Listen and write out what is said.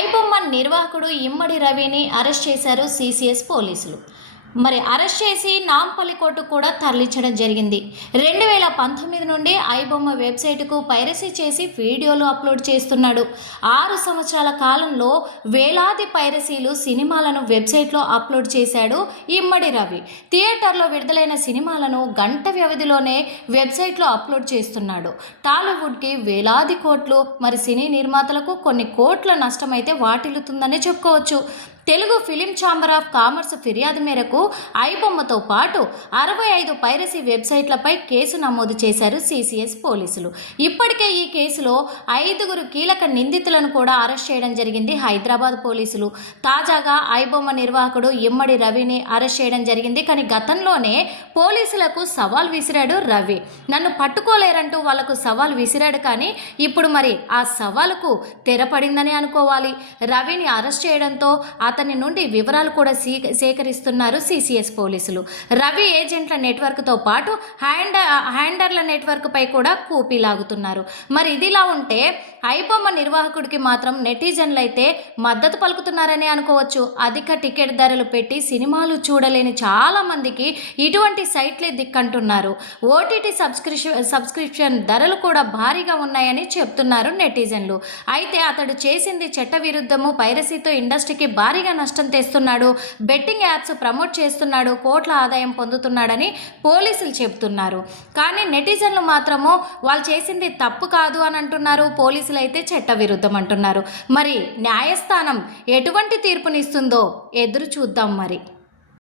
ఐబొమ్మ నిర్వాహకుడు ఇమ్మడి రవిని అరెస్ట్ చేశారు సిసిఎస్ పోలీసులు. మరి అరెస్ట్ చేసి నాంపల్లి కోర్టు కూడా తరలించడం జరిగింది. రెండు వేల పంతొమ్మిది నుండి ఐబొమ్మ వెబ్సైట్కు పైరసీ చేసి వీడియోలు అప్లోడ్ చేస్తున్నాడు. ఆరు సంవత్సరాల కాలంలో వేలాది పైరసీలు సినిమాలను వెబ్సైట్లో అప్లోడ్ చేశాడు ఇమ్మడి రవి. థియేటర్లో విడుదలైన సినిమాలను గంట వ్యవధిలోనే వెబ్సైట్లో అప్లోడ్ చేస్తున్నాడు. టాలీవుడ్కి వేలాది కోట్లు మరి సినీ నిర్మాతలకు కొన్ని కోట్ల నష్టమైతే వాటిల్లుతుందనే చెప్పుకోవచ్చు. Telugu film chamber of commerce ఫిర్యాదు మేరకు ఐబొమ్మతో పాటు అరవై ఐదు పైరసీ వెబ్సైట్లపై కేసు నమోదు చేశారు సిసిఎస్ పోలీసులు. ఇప్పటికే ఈ కేసులో ఐదుగురు కీలక నిందితులను కూడా అరెస్ట్ చేయడం జరిగింది హైదరాబాద్ పోలీసులు. తాజాగా ఐబొమ్మ నిర్వాహకుడు ఇమ్మడి రవిని అరెస్ట్ చేయడం జరిగింది. కానీ గతంలోనే పోలీసులకు సవాల్ విసిరాడు రవి. నన్ను పట్టుకోలేరంటూ వాళ్ళకు సవాల్ విసిరాడు కానీ ఇప్పుడు మరి ఆ సవాలుకు తెరపడిందని అనుకోవాలి. రవిని అరెస్ట్ చేయడంతో అతని నుండి వివరాలు కూడా సీ సేకరిస్తున్నారు సిసిఎస్ పోలీసులు. రవి ఏజెంట్ల నెట్వర్క్తో పాటు హ్యాండ్ హ్యాండర్ల నెట్వర్క్పై కూడా కూపీ లాగుతున్నారు. మరి ఇదిలా ఉంటే ఐబొమ్మ నిర్వాహకుడికి మాత్రం నెటిజన్లు అయితే మద్దతు పలుకుతున్నారని అనుకోవచ్చు. అధిక టికెట్ ధరలు పెట్టి సినిమాలు చూడలేని చాలామందికి ఇటువంటి సైట్లే దిక్కంటున్నారు. ఓటీటీ సబ్స్క్రిప్షన్ సబ్స్క్రిప్షన్ ధరలు కూడా భారీగా ఉన్నాయని చెప్తున్నారు నెటిజన్లు. అయితే అతడు చేసింది చట్ట విరుద్ధము పైరసీతో ఇండస్ట్రీకి భారీ భారీగా నష్టం తెస్తున్నాడు. బెట్టింగ్ యాప్స్ ప్రమోట్ చేస్తున్నాడు. కోట్ల ఆదాయం పొందుతున్నాడని పోలీసులు చెబుతున్నారు. కానీ నెటిజన్లు మాత్రము వాళ్ళు చేసింది తప్పు కాదు అని అంటున్నారు. పోలీసులు అయితే చట్ట విరుద్ధం అంటున్నారు. మరి న్యాయస్థానం ఎటువంటి తీర్పునిస్తుందో ఎదురు చూద్దాం మరి.